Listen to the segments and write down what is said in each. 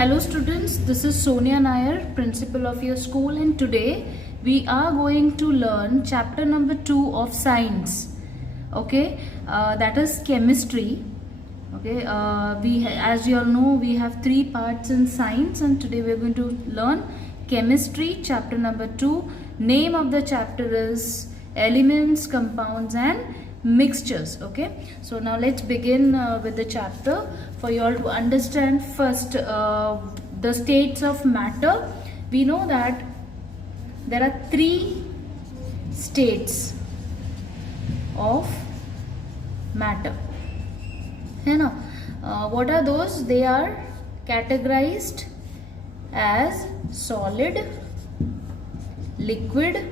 Hello students, this is Sonia Nair, principal of your school, and today we are going to learn chapter number 2 of science. Okay, that is chemistry. Okay, as you all know, we have 3 parts in science, and today we are going to learn chemistry chapter number 2. Name of the chapter is elements, compounds and mixtures. Okay, so now let's begin with the chapter for you all to understand. First, the states of matter. We know that there are 3 states of matter. You know, what are those? They are categorized as solid, liquid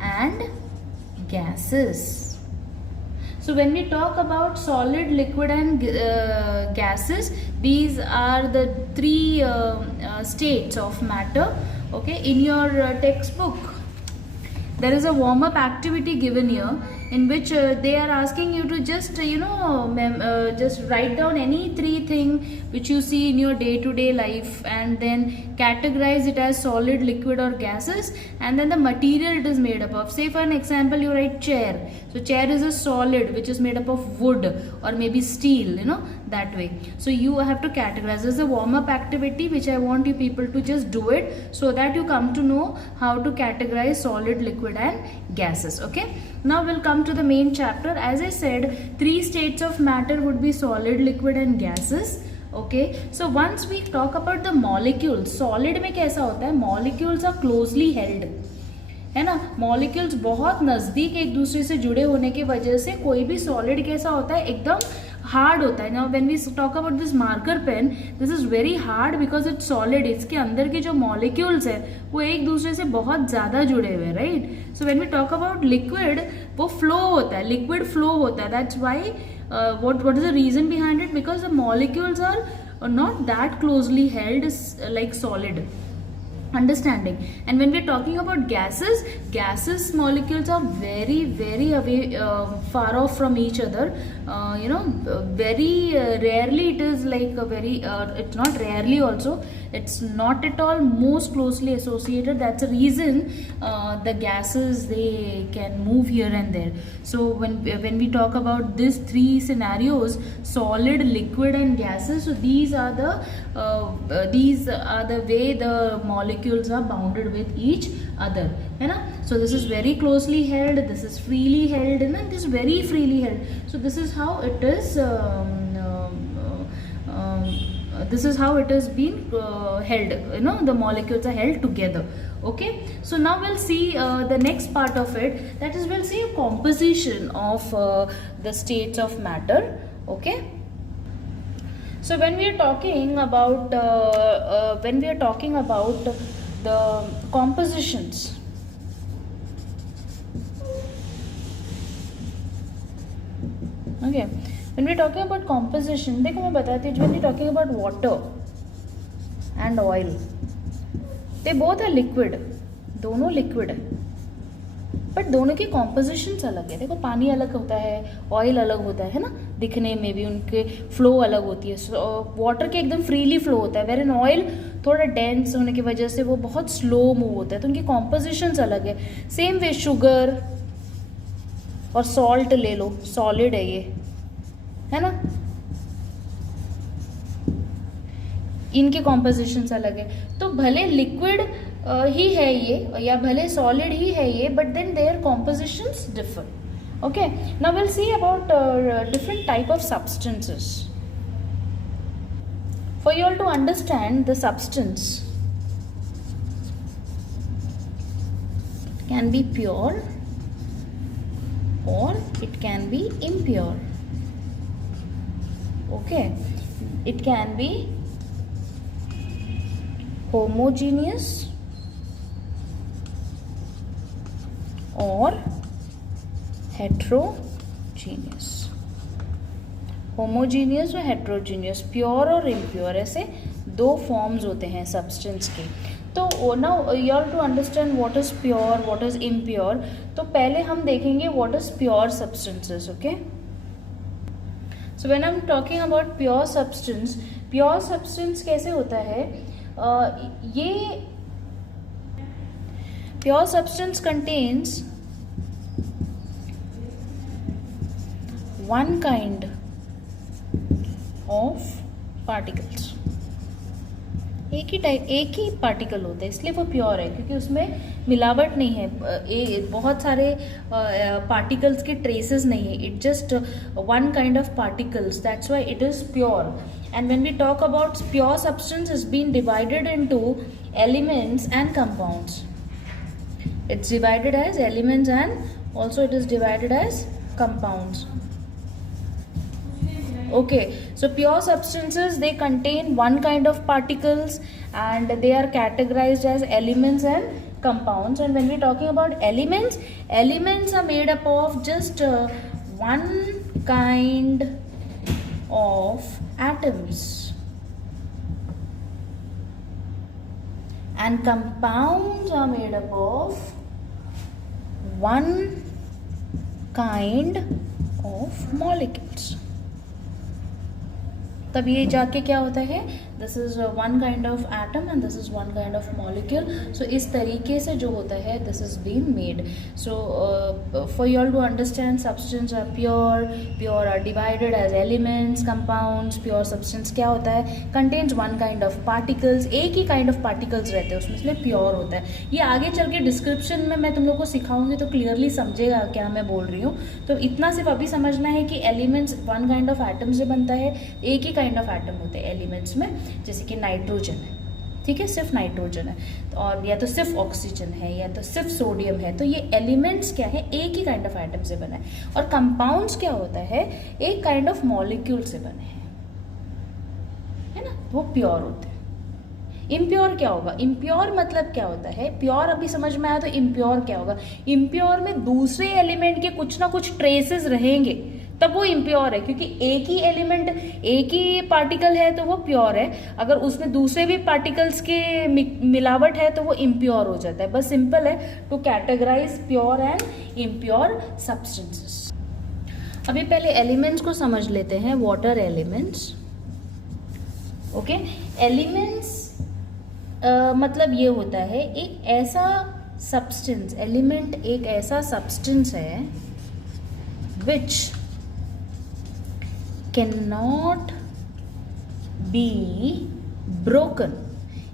and gases. So when we talk about solid, liquid and gases, these are the 3 states of matter. Okay, in your textbook there is a warm-up activity given here, in which they are asking you to just just write down any 3 things which you see in your day-to-day life, and then categorize it as solid, liquid or gases, and then the material it is made up of. Say for an example, you write chair. So chair is a solid which is made up of wood or maybe steel, that way. So you have to categorize. This is a warm-up activity which I want you people to just do it, so that you come to know how to categorize solid, liquid and gases. Okay, now we'll come to the main chapter. As I said, 3 states of matter would be solid, liquid and gases. Okay, so once we talk about the molecules, solid में कैसा होता है? Molecules are closely held, है ना. Molecules बहुत नज़दीक एक दूसरे से जुड़े होने की वजह से कोई भी सॉलिड कैसा होता है? एकदम हार्ड होता है. Now when we talk about this marker pen, this is very hard because it's solid. इसके अंदर के जो मॉलिक्यूल्स है वो एक दूसरे से बहुत ज़्यादा जुड़े हुए हैं, right. So when we talk about liquid, वो फ्लो होता है, लिक्विड फ्लो होता है. That's why what is the reason behind it? Because the molecules are not that closely held like solid. Understanding. And when we're talking about gases molecules are very away, far off from each other. Very rarely it is like a very it's not rarely also, it's not at all most closely associated. That's a reason the gases, they can move here and there. So when we talk about these 3 scenarios, solid, liquid and gases, so these are the way the molecules are bounded with each other, है ना. So this is very closely held, this is freely held, and this is very freely held. So this is how it is being held. The molecules are held together. Okay, so now we'll see the next part of it, that is we'll see a composition of the states of matter. Okay, so when we are talking about the compositions, okay, when we are talking about composition, देखो मैं बताती हूँ. When we are talking about water and oil, they both are liquid, दोनों liquid है, but दोनों की compositions अलग है. देखो, पानी अलग होता है, ऑयल अलग होता है ना, दिखने में भी उनके फ्लो अलग होती है. वाटर के एकदम फ्रीली फ्लो होता है, वेर इन ऑयल थोड़ा डेंस होने की वजह से वो बहुत स्लो मूव होता है, तो उनकी कॉम्पोजिशंस अलग है. सेम वे शुगर और सॉल्ट ले लो, सॉलिड है ये, है ना, इनके कॉम्पोजिशंस अलग है. तो भले लिक्विड ही है ये या भले सॉलिड ही है ये, but then their compositions differ. Okay, now will see about different type of substances. For you all to understand the substance, can be pure or it can be impure. Okay, it can be homogeneous or heterogeneous. Homogeneous और heterogeneous, pure और impure, ऐसे 2 forms होते हैं substance के. तो now you have to understand what is pure, what is impure. तो पहले हम देखेंगे what is pure substances. Okay, So when I'm talking about pure pure substance कैसे होता है, ये pure substance contains one kind of particles, एक ही पार्टिकल होता है, इसलिए वो प्योर है क्योंकि उसमें मिलावट नहीं है, बहुत सारे पार्टिकल्स के ट्रेसेस नहीं है, it just one kind of particles, that's why it is pure. And when we talk about pure substance is been divided into elements and compounds. It's divided as elements and also it is divided as compounds. Okay, so pure substances, they contain one kind of particles and they are categorized as elements and compounds. And when we're talking about elements, elements are made up of just one kind of atoms. And compounds are made up of one kind of molecules. तब ये जाके क्या होता है, this is one kind of atom and this is one kind of molecule. So इस तरीके से जो होता है this is been made. So for you all to understand, substance are pure, pure are divided as elements, compounds. Pure substance क्या होता है, contains one kind of particles, एक ही काइंड ऑफ पार्टिकल्स रहते हैं उसमें, इसलिए प्योर होता है. ये आगे चल के डिस्क्रिप्शन में मैं तुम लोग को सिखाऊंगी तो क्लियरली समझेगा क्या मैं बोल रही हूँ. तो इतना सिर्फ अभी समझना है कि elements one kind of atom से बनता है, एक ही काइंड ऑफ एटम होते हैं एलिमेंट्स में, जैसे कि नाइट्रोजन है, ठीक है, सिर्फ नाइट्रोजन है, और या तो सिर्फ ऑक्सीजन है या तो सिर्फ सोडियम है. तो ये एलिमेंट्स क्या है, एक ही काइंड ऑफ एटम से बना है. और कंपाउंड्स क्या होता है, एक काइंड ऑफ मॉलिक्यूल से बने हैं, है ना, वो प्योर होते हैं. इम्प्योर क्या होगा, इम्प्योर मतलब क्या होता है, प्योर अभी समझ में आया, तो इम्प्योर क्या होगा, इम्प्योर में दूसरे एलिमेंट के कुछ ना कुछ ट्रेसेस रहेंगे तब वो इम्प्योर है, क्योंकि एक ही एलिमेंट, एक ही पार्टिकल है तो वो प्योर है. अगर उसमें दूसरे भी पार्टिकल्स के मिलावट है तो वो इम्प्योर हो जाता है. बस सिंपल है to categorize pure and impure substances. अभी पहले एलिमेंट्स को समझ लेते हैं. What are elements? Okay, elements मतलब ये होता है एक ऐसा सब्सटेंस, एलिमेंट एक ऐसा सब्सटेंस है विच cannot be broken.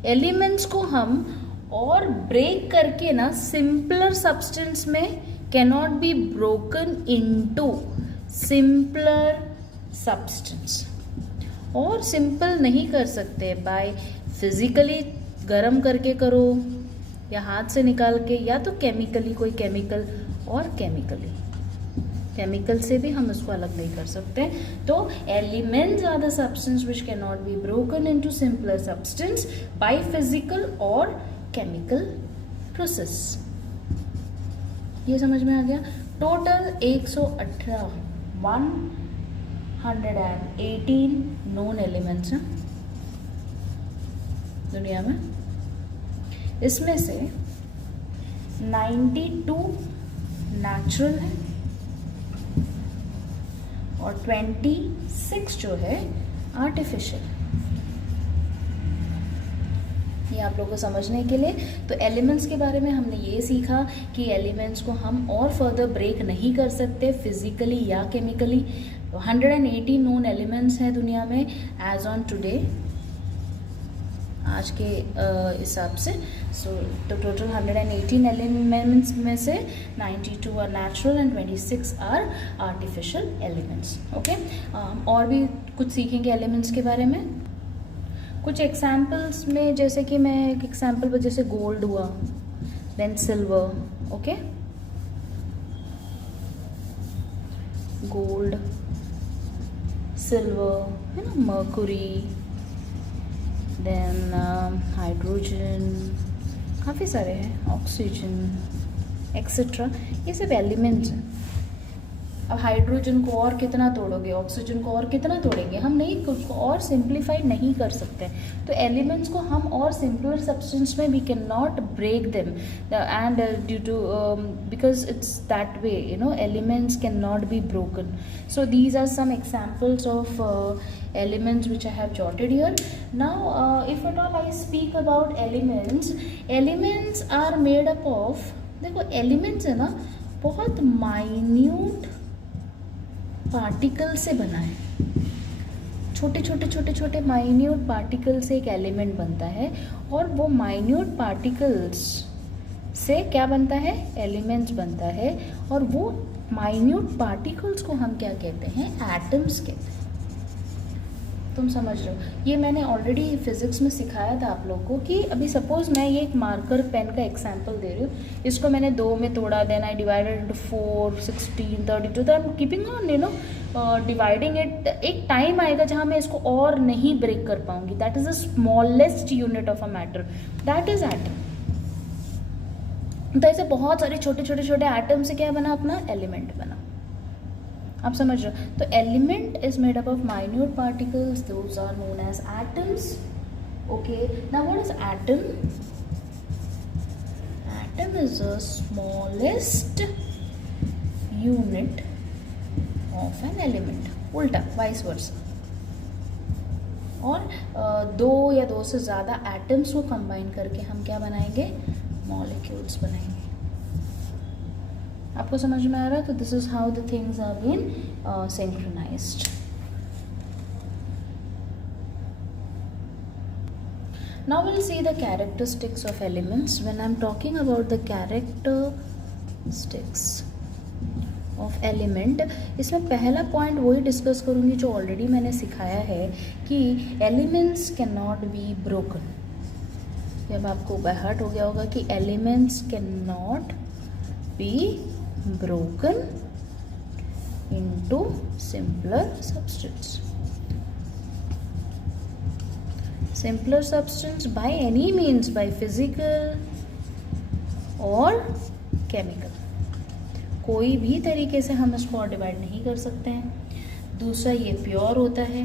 एलिमेंट्स को हम और ब्रेक करके ना सिंपलर सब्सटेंस में cannot be broken into simpler substance. और सिंपल नहीं कर सकते बाय फिजिकली गरम करके करो या हाथ से निकाल के, या तो केमिकली, कोई केमिकल, और केमिकल से भी हम उसको अलग नहीं कर सकते. तो elements are the substance which can not be broken into simpler substance by physical और केमिकल प्रोसेस. ये समझ में आ गया. टोटल 118 नोन एलिमेंट्स हैं दुनिया में. इसमें से 92 नेचुरल है और 26 जो है आर्टिफिशियल. ये आप लोगों को समझने के लिए. तो एलिमेंट्स के बारे में हमने ये सीखा कि एलिमेंट्स को हम और फर्दर ब्रेक नहीं कर सकते फिजिकली या केमिकली. 180 नोन एलिमेंट्स हैं दुनिया में एज ऑन टुडे, आज के हिसाब से. सो तो टोटल 118 एलिमेंट्स में से 92 are natural and 26 are artificial elements. Okay, और भी कुछ सीखेंगे एलिमेंट्स के बारे में. कुछ एग्जाम्पल्स में, जैसे कि मैं एक एग्जाम्पल पर, जैसे गोल्ड हुआ, then silver. Okay, gold, silver, है ना, मर्कुरी, देन हाइड्रोजन, काफ़ी सारे हैं, ऑक्सीजन एक्सेट्रा, ये सब एलिमेंट्स हैं. अब हाइड्रोजन को और कितना तोड़ोगे, ऑक्सीजन को और कितना तोड़ेंगे, हम नहीं, उसको और सिंप्लीफाइड नहीं कर सकते. तो एलिमेंट्स को हम और सिंपलर सब्सटेंस में we can not break them, and due to because it's that way, elements can not be broken. So these are some examples of elements which I have jotted here. Now if at all I speak about elements, elements are made up of, देखो elements है ना बहुत minute particle से बना है, छोटे छोटे छोटे छोटे माइन्यूट पार्टिकल से एक एलिमेंट बनता है, और वो माइन्यूट पार्टिकल्स से क्या बनता है, एलिमेंट्स बनता है, और वो माइन्यूट पार्टिकल्स को हम क्या कहते हैं, एटम्स कहते हैं। तुम समझ रहे हो, ये मैंने ऑलरेडी फिजिक्स में सिखाया था आप लोगों को कि अभी सपोज मैं ये एक मार्कर पेन का एग्जांपल दे रही हूँ, इसको मैंने 2 में तोड़ा, देन आई डिवाइडेड इनटू 4, 16, 32, तो I am keeping on dividing it. एक टाइम आएगा जहाँ मैं इसको और नहीं ब्रेक कर पाऊंगी, that is the smallest unit of a matter, that is atom. तो ऐसे बहुत सारे छोटे छोटे छोटे एटम से क्या बना, अपना एलिमेंट बना। आप समझ रहे हो, तो element is made up of minute particles, those are known as atoms. Okay, now what is atom? Atom is the smallest unit of an element, उल्टा वाइस वर्सा। और 2 या 2 से ज़्यादा एटम्स को कंबाइन करके हम क्या बनाएंगे, मॉलिक्यूल्स बनाएंगे। आपको समझ में आ रहा है? तो this is how the things are been synchronized. Now will see the characteristics of elements. When I am talking about the characteristics of element, इसमें पहला पॉइंट वही डिस्कस करूँगी जो ऑलरेडी मैंने सिखाया है कि elements can not be broken. अब आपको बाय हार्ट हो गया होगा कि elements can not be broken into simpler substance. Simpler substance by any means, bye physical और केमिकल, कोई भी तरीके से हम इसको और डिवाइड नहीं कर सकते हैं। दूसरा, ये प्योर होता है,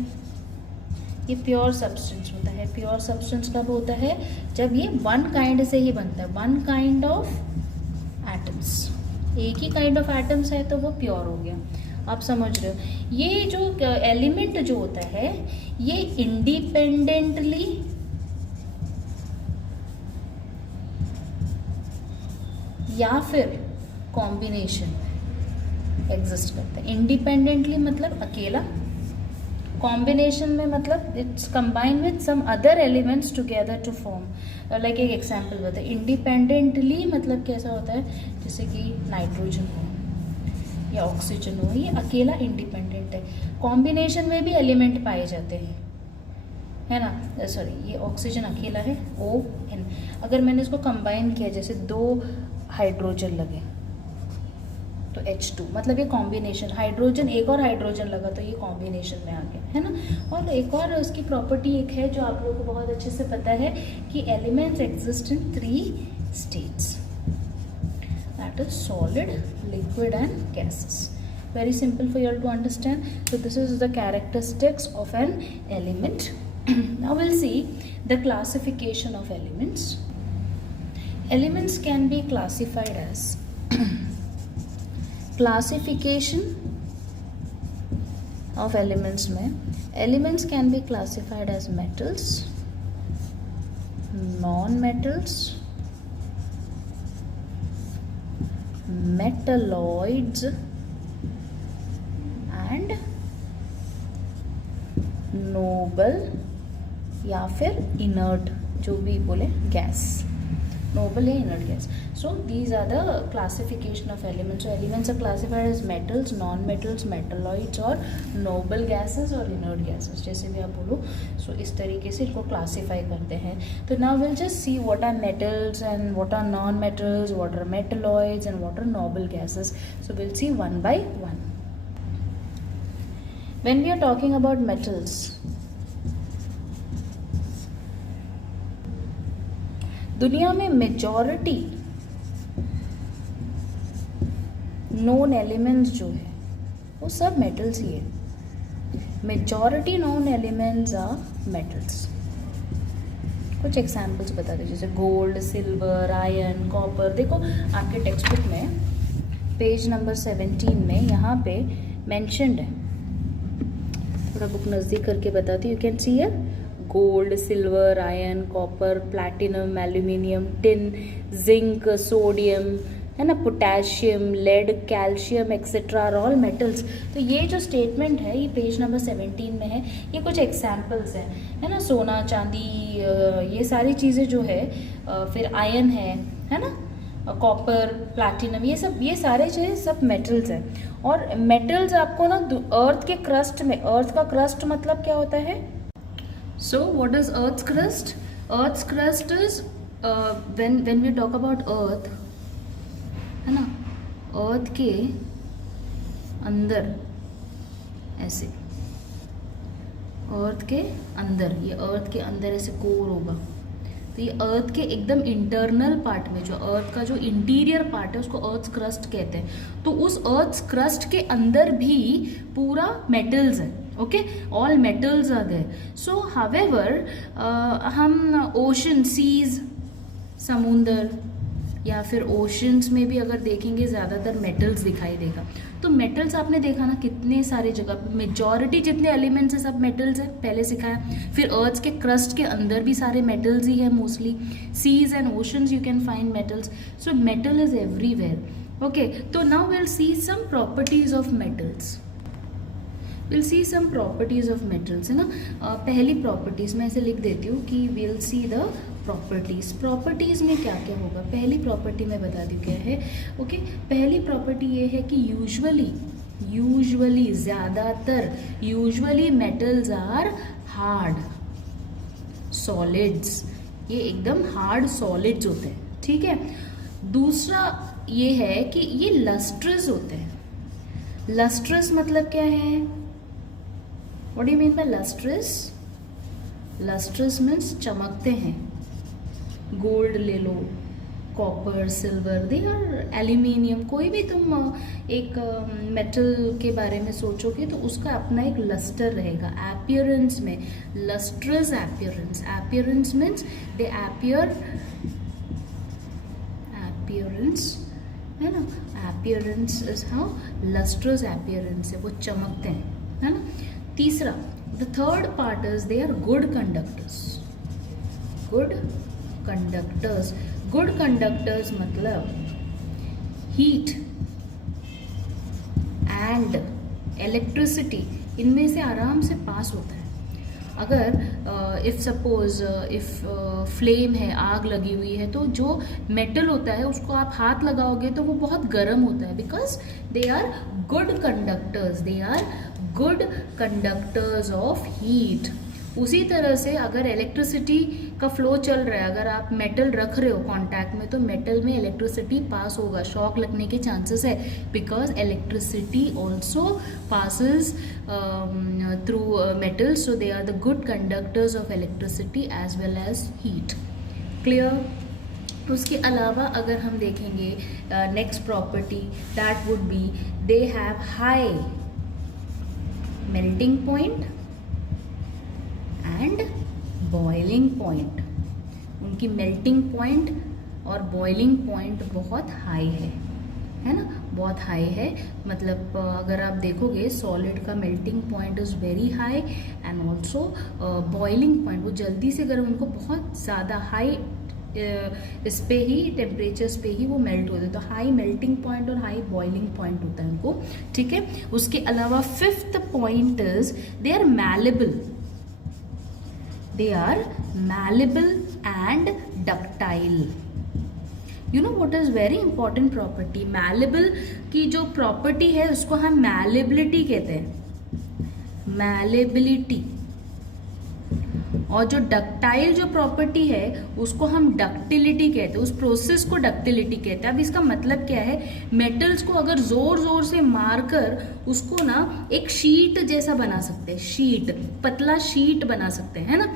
ये प्योर सब्सटेंस होता है। प्योर सब्सटेंस कब होता है, जब ये वन काइंड से ही बनता है, वन काइंड ऑफ एटम्स, एक ही काइंड ऑफ एटम्स है तो वो प्योर हो गया। आप समझ रहे हो, ये जो एलिमेंट जो होता है ये इंडिपेंडेंटली या फिर कॉम्बिनेशन एग्जिस्ट करता है। इंडिपेंडेंटली मतलब अकेला, कॉम्बिनेशन में मतलब it's combine with some other elements together to form, like एक एग्जांपल बताए। इंडिपेंडेंटली मतलब कैसा होता है, जैसे कि नाइट्रोजन हो या ऑक्सीजन हो, ये अकेला इंडिपेंडेंट है। कॉम्बिनेशन में भी एलिमेंट पाए जाते हैं, है ना, सॉरी ये ऑक्सीजन अकेला है ON, अगर मैंने इसको कंबाइन किया, जैसे 2 हाइड्रोजन लगे तो H2, मतलब ये कॉम्बिनेशन, हाइड्रोजन एक और हाइड्रोजन लगा तो ये कॉम्बिनेशन में आ गया, है ना। और एक और उसकी प्रॉपर्टी एक है जो आप लोगों को बहुत अच्छे से पता है कि elements exist in 3 states, that is solid, liquid and gases. Very simple for you to understand. So this is the characteristics of an element. Now will see the classification of elements. Elements can be classified as classification of elements में elements can be classified as metals, non metals, metalloids and noble या फिर inert, जो भी बोले gas, noble या inert gas. So these are the classification of elements. So elements are classified as metals, non-metals, metalloids और noble gases और inert gases, जैसे भी आप बोलो। So इस तरीके से इनको classify करते हैं। तो now we'll just see what are metals and what are non-metals, what are metalloids and what are noble gases. So we'll see one by one. When we are talking about metals, दुनिया में majority known elements जो है वो सब metals ही है। Majority known elements are metals. कुछ examples बता दीजिए, जैसे गोल्ड, सिल्वर, आयरन, कॉपर। देखो आपके टेक्स्ट बुक में पेज नंबर 17 में यहाँ पे मेंशन्ड है थोड़ा बुक नज़दीक करके बताती हूँ. You can see here gold, silver, iron, copper, platinum, aluminium, tin, zinc, sodium, है ना, potassium, lead, calcium etcetera are all metals. तो ये जो स्टेटमेंट है ये पेज नंबर 17 में है. ये कुछ एग्जाम्पल्स हैं, है ना, सोना, चांदी, ये सारी चीज़ें जो है, फिर आयरन है ना, कॉपर, प्लैटिनम, ये सारे जो है सब मेटल्स हैं. और मेटल्स आपको ना अर्थ के क्रस्ट में, अर्थ का क्रस्ट मतलब क्या होता है? So what is earth's crust? Earth's crust is when we talk about earth, है ना, अर्थ के अंदर ऐसे, अर्थ के अंदर, ये अर्थ के अंदर ऐसे कोर होगा. तो ये अर्थ के एकदम इंटरनल पार्ट में, जो अर्थ का जो इंटीरियर पार्ट है उसको अर्थ क्रस्ट कहते हैं. तो उस अर्थ क्रस्ट के अंदर भी पूरा मेटल्स है. Okay, all metals are there. So however हम ओशन, सीज, समुंदर या फिर ओशंस में भी अगर देखेंगे ज़्यादातर मेटल्स दिखाई देगा. तो मेटल्स आपने देखा ना कितने सारे जगह, मेजॉरिटी जितने एलिमेंट्स हैं सब मेटल्स हैं, पहले सिखाया. फिर अर्थ के क्रस्ट के अंदर भी सारे मेटल्स ही है mostly. Seas and oceans you can find metals. So metal is everywhere. Okay, तो now will see some properties of metals. Will see some properties of metals, है ना. पहली प्रॉपर्टीज मैं ऐसे लिख देती हूँ कि will see the properties. Properties में क्या क्या होगा? पहली प्रॉपर्टी मैं बता दूँ क्या है. ओके, पहली प्रॉपर्टी ये है कि यूजुअली ज़्यादातर, usually metals are hard solids. ये एकदम हार्ड सॉलिड्स होते हैं. ठीक है. दूसरा ये है कि ये लस्ट्रस होते हैं. लस्ट्रस मतलब क्या है? What do you mean by lustrous? Lustrous means चमकते हैं. गोल्ड ले लो, copper, silver, they are aluminium. कोई भी तुम एक मेटल के बारे में सोचोगे तो उसका अपना एक लस्टर रहेगा. अपीयरेंस में lustrous appearance. Appearance means they appear, appearance, है ना. Appearance is how lustrous appearance है, वो चमकते हैं, है ना. तीसरा, the third part is they are good conductors. Good conductors. Good conductors मतलब हीट एंड इलेक्ट्रिसिटी इनमें से आराम से पास होता है. अगर इफ़ सपोज इफ़ फ्लेम है, आग लगी हुई है, तो जो मेटल होता है उसको आप हाथ लगाओगे तो वो बहुत गर्म होता है. Because they are good conductors. They are good conductors of heat. उसी तरह से अगर इलेक्ट्रिसिटी का फ्लो चल रहा है, अगर आप मेटल रख रहे हो कांटेक्ट में, तो मेटल में इलेक्ट्रिसिटी पास होगा, शॉक लगने के चांसेस है. Because electricity also passes through metals. So they are the good conductors of electricity as well as heat. Clear. उसके अलावा अगर हम देखेंगे next property, that would be they have high melting point and boiling point. उनकी melting point और boiling point बहुत high है ना, बहुत हाई है. मतलब अगर आप देखोगे सॉलिड का melting point is very high and also boiling point, वो जल्दी से गर्म, उनको बहुत ज़्यादा हाई इस पे ही टेम्परेचर्स पे ही वो मेल्ट होते हैं. तो हाई मेल्टिंग पॉइंट और हाई बॉइलिंग पॉइंट होता है उनको. ठीक है. उसके अलावा fifth point is they are malleable. They are malleable and ductile. You know what is very important property? Malleable की जो प्रॉपर्टी है उसको हम malleability कहते हैं. malleability. और जो डक्टाइल जो प्रॉपर्टी है उसको हम डक्टिलिटी कहते हैं. उस प्रोसेस को डक्टिलिटी कहते हैं. अब इसका मतलब क्या है? मेटल्स को अगर जोर जोर से मारकर उसको ना एक शीट जैसा बना सकते हैं. शीट, पतला शीट बना सकते हैं, है ना.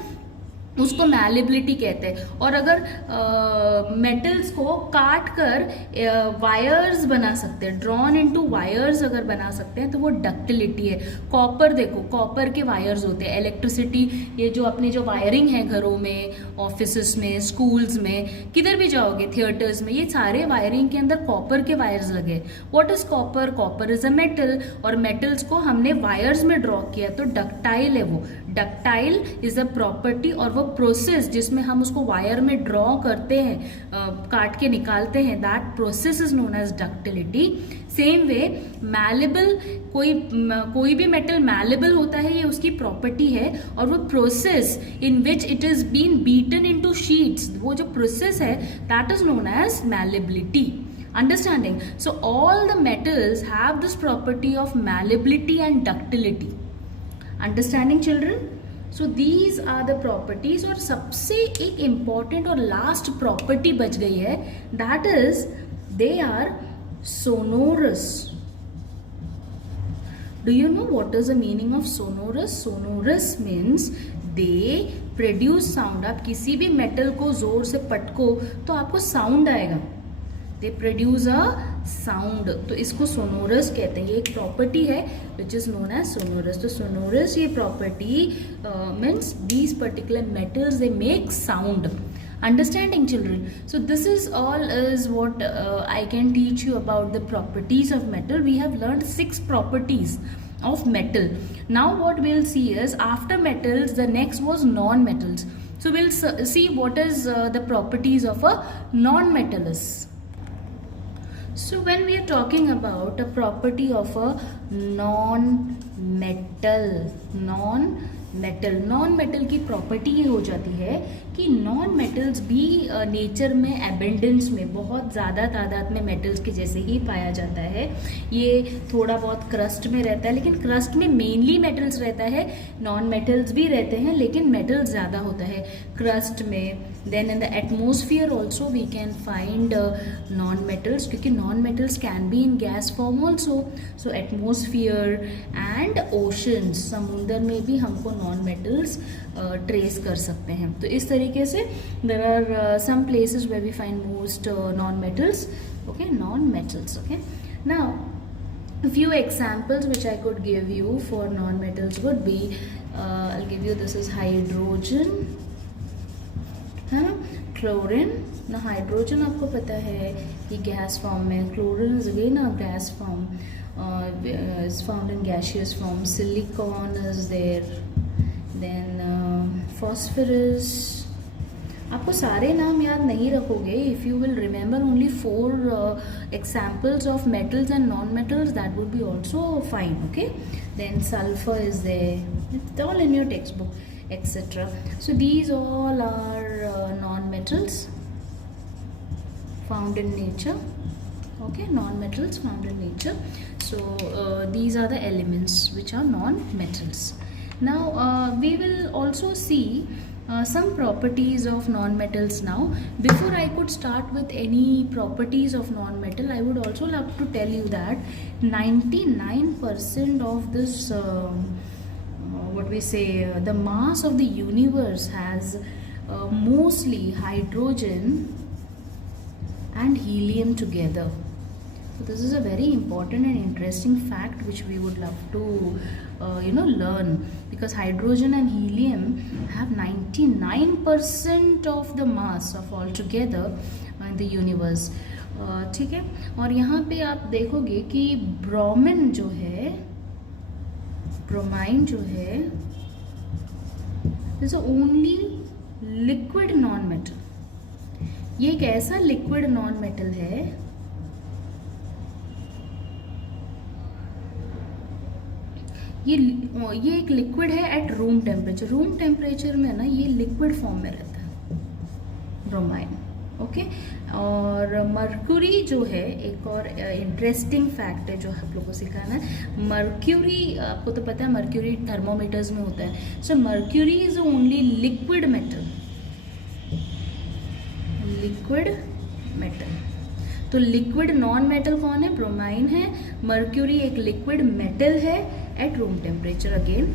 उसको मैलिबिलिटी कहते हैं। और अगर मेटल्स को काट कर वायर्स बना सकते हैं, ड्रॉन इनटू वायर्स अगर बना सकते हैं तो वो डक्टिलिटी है। कॉपर देखो, कॉपर के वायर्स होते हैं, इलेक्ट्रिसिटी, ये जो अपने जो वायरिंग है घरों में, ऑफिसेस में, स्कूल्स में, किधर भी जाओगे, थिएटर्स में, ये सारे वायरिंग के अंदर कॉपर के वायर्स लगे। What is copper? Copper is a metal, और मेटल्स को हमने वायर्स में ड्रॉ किया तो डक्टाइल है वो। डक्टाइल इज अ प्रॉपर्टी, और वो प्रोसेस जिसमें हम उसको वायर में ड्रॉ करते हैं, काट के निकालते हैं, that process is known as ductility. Same way malleable, कोई भी मेटल मैलेबल होता है, ये उसकी प्रॉपर्टी है, और वो process in which it is been beaten into sheets, वो जो प्रोसेस है that is known as malleability. Understanding? So all the metals have this property of malleability and ductility. Understanding children? So these are the properties. और सबसे एक important और last property बच गई है, that is they are sonorous. Do you know what is the meaning of sonorous? Sonorous means they produce sound. आप किसी भी metal को जोर से पटको तो आपको sound आएगा। दे प्रोड्यूस अ साउंड, तो इसको सोनोरस कहते हैं। ये एक प्रॉपर्टी है which is known as sonorous. तो सोनोरस ये property means these particular metals they make sound. Understanding children? So this is all is what I can teach you about the properties of metal. We have learned 6 properties of metal. Now what we'll see is after metals the next was non-metals. So we'll see what is the properties of a non-metal is. So when we are talking about a property of a non-metal की property ये हो जाती है कि non metals भी nature में abundance में बहुत ज़्यादा तादाद में मेटल्स के जैसे ही पाया जाता है। ये थोड़ा बहुत क्रस्ट में रहता है, लेकिन क्रस्ट में मेनली मेटल्स रहता है, नॉन मेटल्स भी रहते हैं लेकिन मेटल्स ज़्यादा होता है क्रस्ट में। Then in the atmosphere also we can find non metals, क्योंकि non metals can be in gas form also. So atmosphere and oceans, समुंदर में भी हमको नॉन मेटल्स ट्रेस कर सकते हैं। तो इस तरीके से there are some places where we find most non metals, okay, non metals, okay. Now a few examples which I could give you for non-metals would be I'll give you, this is hydrogen, है ना, chlorine ना। Hydrogen आपको पता है कि gas form में, chlorine is again a gas form, is found in gaseous form. Silicon is there, then phosphorus. आपको सारे नाम याद नहीं रखोगे. If you will remember only 4 examples of metals and non-metals, that would be also fine. Okay. Then sulfur is there. It's all in your textbook, etc. So these all are non-metals found in nature. Okay, non-metals found in nature. So these are the elements which are non-metals. Now we will also see some properties of non-metals now. Before I could start with any properties of non-metal, I would also love to tell you that 99% of this what we say the mass of the universe has mostly hydrogen and helium together. So this is a very important and interesting fact which we would love to learn, because hydrogen and helium have 99% of the mass of all together in the universe. ठीक है. और यहाँ पे आप देखोगे कि bromine जो है, ब्रोमाइन जो है, is only liquid non-metal. ये एक ऐसा लिक्विड नॉन मेटल है ये एक लिक्विड है at room temperature. Room temperature में ना ये लिक्विड फॉर्म में रहता है ब्रोमाइन. ओके. और मर्क्यूरी जो है, एक और इंटरेस्टिंग फैक्ट है जो आप लोगों को सिखाना है. मर्क्यूरी, आपको तो पता है मर्क्यूरी थर्मोमीटर्स में होता है. So mercury is only liquid metal. Liquid metal. तो लिक्विड नॉन मेटल कौन है? ब्रोमाइन है. मर्क्यूरी एक लिक्विड मेटल है एट रूम टेम्परेचर. अगेन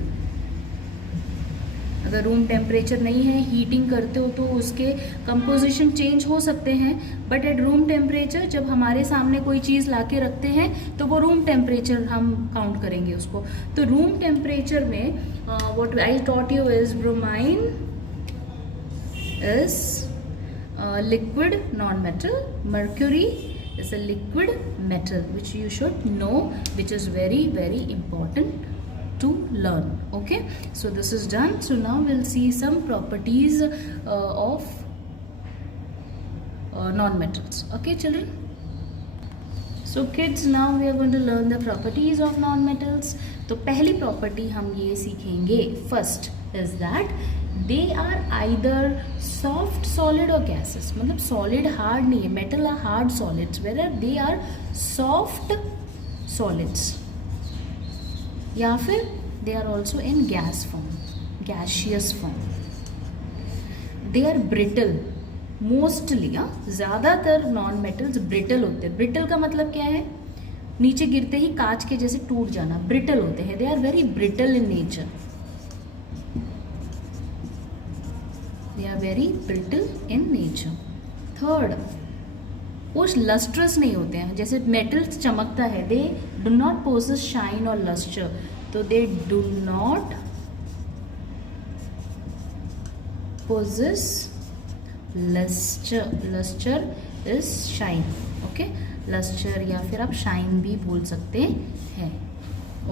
अगर रूम टेम्परेचर नहीं है, हीटिंग करते हो तो उसके कंपोजिशन चेंज हो सकते हैं, बट एट रूम टेम्परेचर जब हमारे सामने कोई चीज़ ला के रखते हैं तो वो रूम टेम्परेचर हम काउंट करेंगे उसको। तो रूम टेम्परेचर में what I taught you is bromine is liquid non-metal, mercury is a liquid metal, which you should know, which is very very important to learn. Okay, so this is done. So now we'll see some properties of non-metals. Okay children, so kids, now we are going to learn the properties of non-metals. तो पहली property हम ये सीखेंगे, first is that they are either soft solid और gases, मतलब solid hard नहीं है, metal are hard solids, whether they are soft solids या फिर they are also in gas form, gaseous form. They are brittle mostly, ज़्यादातर non metals brittle होते हैं। Brittle का मतलब क्या है? नीचे गिरते ही कांच के जैसे टूट जाना, ब्रिटल होते हैं। They are very brittle in nature, they are very brittle in nature. Third, वो लस्ट्रस नहीं होते हैं, जैसे मेटल चमकता है, they do not possess shine और लस्टर, तो they do not possess lustre, lustre is shine, okay, lustre या फिर आप शाइन भी बोल सकते हैं।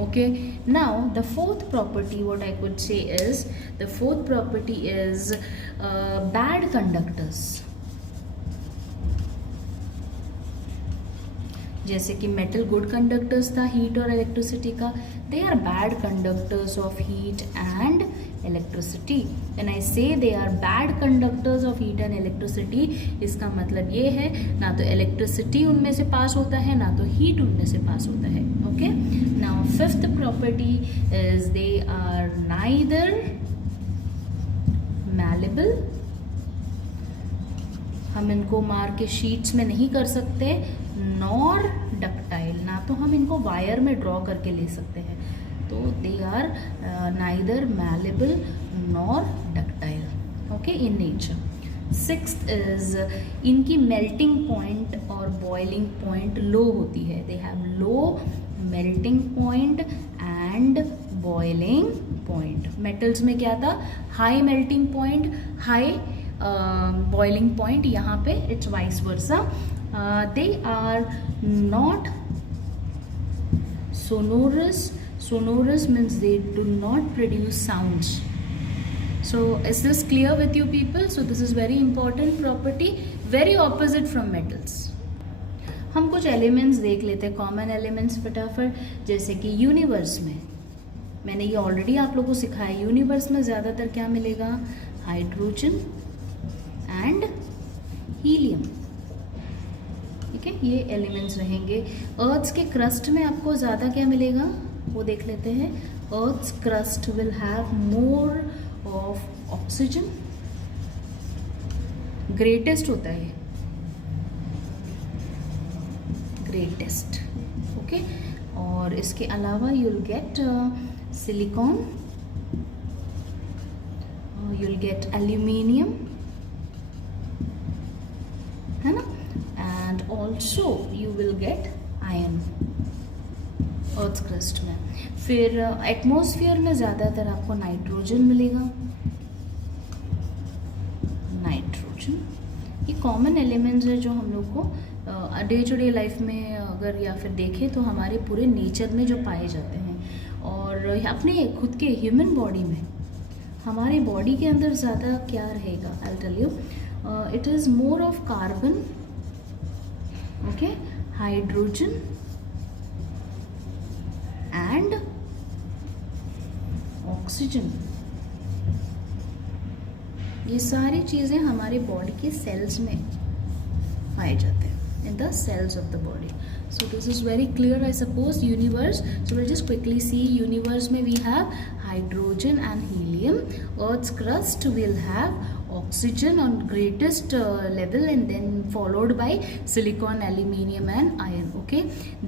Okay, now the fourth property what I could say is, the fourth property is bad conductors. जैसे कि मेटल गुड कंडक्टर्स था हीट और इलेक्ट्रिसिटी का, they are bad conductors of heat and electricity. When I say they are bad conductors of heat and electricity, इसका मतलब ये है ना तो इलेक्ट्रिसिटी उनमें से पास होता है ना तो हीट उनमें से पास होता है। Okay, now fifth property is they are neither malleable, हम इनको मार के शीट्स में नहीं कर सकते, नॉर डक्टाइल, ना तो हम इनको वायर में ड्रॉ करके ले सकते हैं, तो they are neither malleable nor ductile, okay, in nature. Sixth is इनकी मेल्टिंग पॉइंट और बॉइलिंग पॉइंट लो होती है, they have low melting point and boiling point. Metals में क्या था? High melting point, high boiling point, यहाँ पे it's vice versa. They are not sonorous, sonorous means they do not produce sounds. So is this clear with you people? So this is very important property, very opposite from metals. हम कुछ elements देख लेते हैं, common elements फटाफट, जैसे कि universe में मैंने ये ऑलरेडी आप लोगों को सिखाया, यूनिवर्स में ज़्यादातर क्या मिलेगा? हाइड्रोजन एंड हीलियम, ठीक है, ये एलिमेंट्स रहेंगे। अर्थ्स के क्रस्ट में आपको ज़्यादा क्या मिलेगा वो देख लेते हैं। Earth's crust will have more of oxygen, greatest होता है, ग्रेटेस्ट, ओके। और इसके अलावा you will get silicon, you will get aluminium, है ना, and also you will get iron earth crust में। फिर एटमॉस्फेयर में ज़्यादातर आपको नाइट्रोजन मिलेगा, नाइट्रोजन। ये कॉमन एलिमेंट्स है जो हम लोग को डे टू डे लाइफ में अगर या फिर देखें तो हमारे पूरे नेचर में जो पाए जाते हैं। और अपने खुद के ह्यूमन बॉडी में, हमारे बॉडी के अंदर ज़्यादा क्या रहेगा? I tell you, it is more of carbon, okay, hydrogen and oxygen. ये सारी चीज़ें हमारे बॉडी के सेल्स में पाए जाते हैं, in the cells of the body. So this is very clear, I suppose. Universe, so we'll just quickly see. Universe में we have hydrogen and helium. Earth's crust will have oxygen on greatest level, and then followed by silicon, aluminium and iron, okay.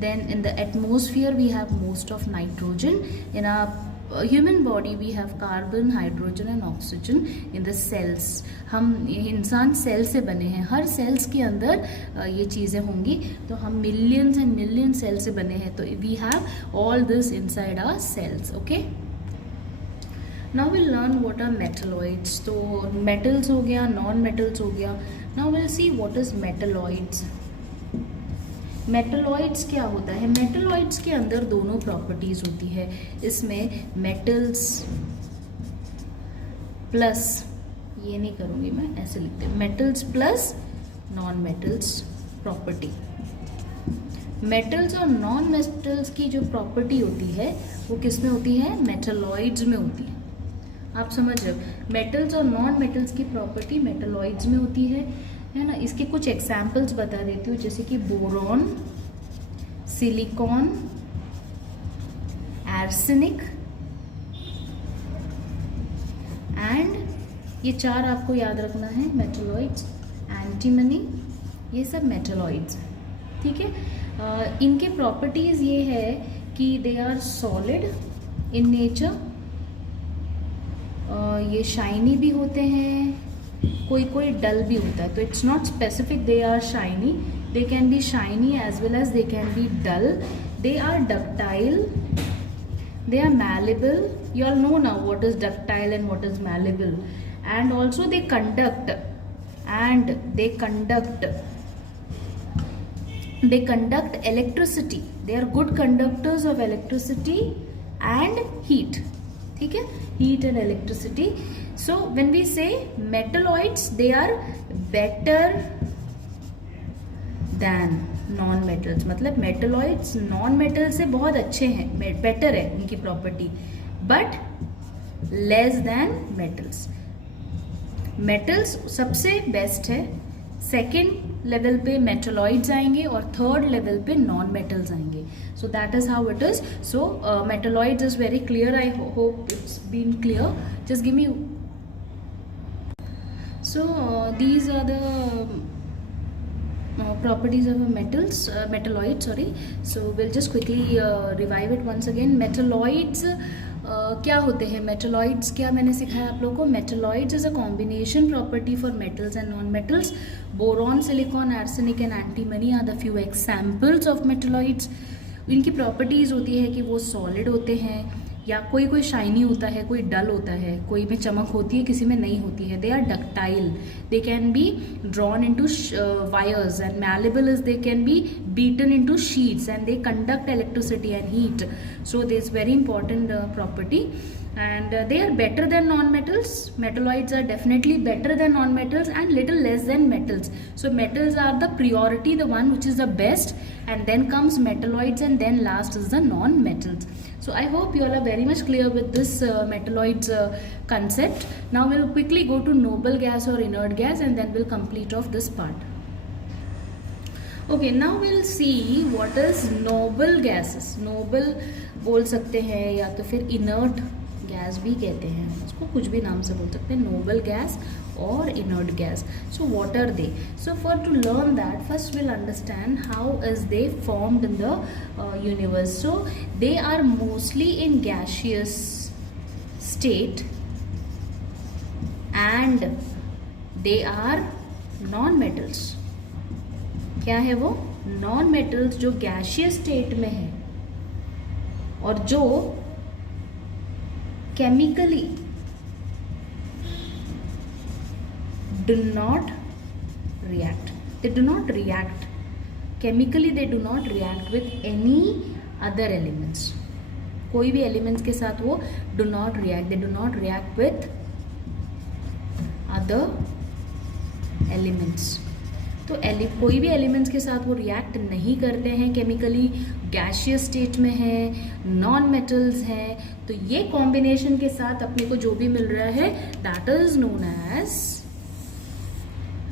Then in the atmosphere we have most of nitrogen. In our human body we have carbon, hydrogen and oxygen in the cells. हम इंसान cell से बने हैं, हर sales के अंदर ये चीज़ें होंगी. तो हम मिलियंस एंड मिलियन सेल से बने हैं. तो we have all this inside our cells. Okay, now will learn what are metalloids. तो मेटल्स हो गया, नॉन मेटल्स हो गया. Now will see what is metalloids. Metalloids क्या होता है? मेटलॉइड्स के अंदर दोनों प्रॉपर्टीज होती है. इसमें मेटल्स प्लस, ये नहीं करूँगी मैं, ऐसे लिखते हैं, metals plus non metals property. Metals और नॉन मेटल्स की जो प्रॉपर्टी होती है वो किस में होती है? मेटलॉइड्स में होती है. आप समझ रहे हो? मेटल्स और नॉन मेटल्स की प्रॉपर्टी मेटलॉइड्स में होती है ना. इसके कुछ एग्जाम्पल्स बता देती हूँ, जैसे कि बोरॉन, सिलिकॉन, आर्सेनिक एंड ये 4 आपको याद रखना है मेटलॉइड्स. एंटीमनी, ये सब मेटलॉइड्स हैं. ठीक है. इनके प्रॉपर्टीज ये है कि they are solid in nature. ये शाइनी भी होते हैं, कोई कोई डल भी होता है. तो it's not specific they are shiny, they can be shiny as well as they can be dull. They are ductile, they are malleable. You all know now what is ductile and what is malleable. And also they conduct electricity. They are good conductors of electricity and heat. ठीक है, heat and electricity. So when we say metalloids, they are better than non metals. मतलब metalloids non metal से बहुत अच्छे हैं, better है इनकी property, but less than metals. Metals सबसे बेस्ट है, सेकेंड लेवल पे मेटलॉइड्स आएंगे और थर्ड लेवल पे नॉन मेटल्स आएंगे. So that is how it is. So metalloids is very clear. I hope it's been clear. Just give me. So these are the properties of metalloid. So we'll just quickly revive it once again. Metalloids क्या होते हैं? Metalloids क्या मैंने सिखाया आप लोगों को? Metalloids is a combination property for metals and non metals. Boron, silicon, arsenic and antimony are the few examples of metalloids. इनकी प्रॉपर्टीज होती है कि वो सॉलिड होते हैं, या कोई कोई शाइनी होता है, कोई डल होता है, कोई में चमक होती है, किसी में नहीं होती है. They are ductile, they can be drawn into wires. And malleable is they can be beaten into sheets and they conduct electricity and heat. So this is very important property. And they are better than non-metals. Metalloids are definitely better than non-metals and little less than metals. So metals are the priority, the one which is the best, and then comes metalloids, and then last is the non-metals. So I hope you all are very much clear with this metalloids concept. Now we'll quickly go to noble gas or inert gas, and then we'll complete off this part. Okay, now we'll see what is noble gases. Noble बोल सकते हैं या तो फिर inert gas भी कहते हैं, उसको कुछ भी नाम से बोल सकते हैं, noble gas or inert gas. So what are they? So for to learn that, first we'll understand how is they formed in the universe. So they are mostly in gaseous state and they are non-metals. क्या है वो? Non metals जो gaseous state में है और जो chemically do not react. They do not react chemically, they do not react with any other elements. कोई भी एलिमेंट्स के साथ वो do not react. They do not react with other elements. तो कोई भी एलिमेंट्स के साथ वो रिएक्ट नहीं करते हैं केमिकली, गैशियस स्टेट में है, नॉन मेटल्स हैं. तो ये कॉम्बिनेशन के साथ अपने को जो भी मिल रहा है that is known as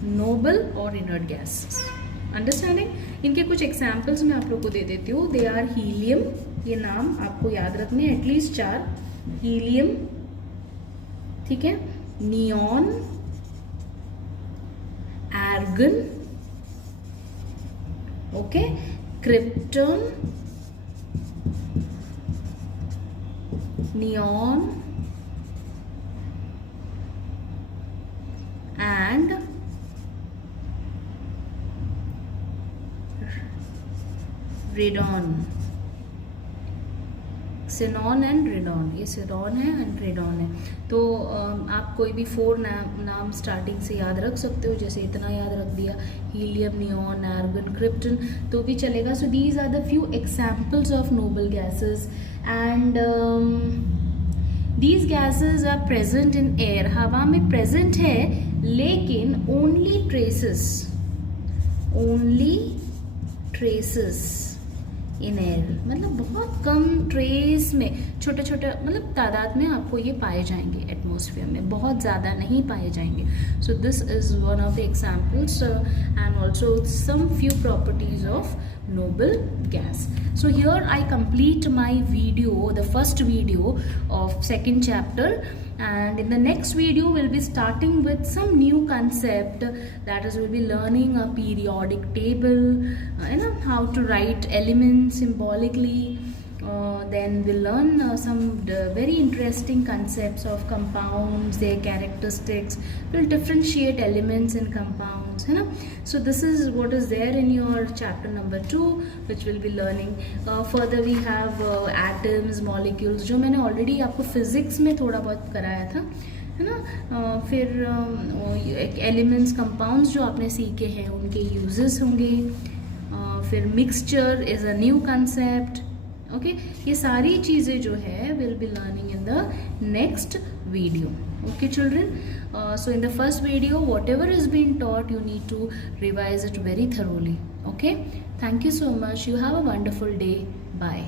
noble और इनर्ट गैसेस. अंडरस्टैंडिंग? इनके कुछ एग्जाम्पल्स मैं आप लोग को दे देती हूँ. दे आर हीलियम, ये नाम आपको याद रखने हैं एटलीस्ट 4. हीलियम, ठीक है, neon, argon, okay, krypton, neon and radon. Xenon and radon, ये सिनॉन है एंड रेडॉन है। तो आप कोई भी 4 नाम स्टार्टिंग से याद रख सकते हो, जैसे इतना याद रख दिया, हीलियम, नियॉन, आर्गन, क्रिप्टन, तो भी चलेगा। So these are the few examples of noble gases and these gases are present in air. हवा में प्रेजेंट है लेकिन ओनली ट्रेसेस इन एयर, मतलब बहुत कम ट्रेस में, छोटे छोटे मतलब तादाद में आपको ये पाए जाएंगे एटमॉस्फेयर में, बहुत ज़्यादा नहीं पाए जाएंगे। So this is one of the examples and also some few properties of noble gas. So here I complete my video, the first video of second chapter, and in the next video we'll be starting with some new concept, that is we'll be learning a periodic table, how to write elements symbolically. Then we'll learn some very interesting concepts of compounds, their characteristics. We'll differentiate elements in compounds, है ना? So this is what is there in your chapter number 2, which we'll be learning. Further we have atoms, molecules, जो मैंने already आपको physics में थोड़ा बहुत कराया था, है ना? फिर elements, compounds जो आपने सीखे हैं उनके uses होंगे। फिर mixture is a new concept. Okay, ये सारी चीज़ें जो है will be learning in the next video. Okay children, so in the first video whatever is being taught you need to revise it very thoroughly. Okay, thank you so much. You have a wonderful day. Bye.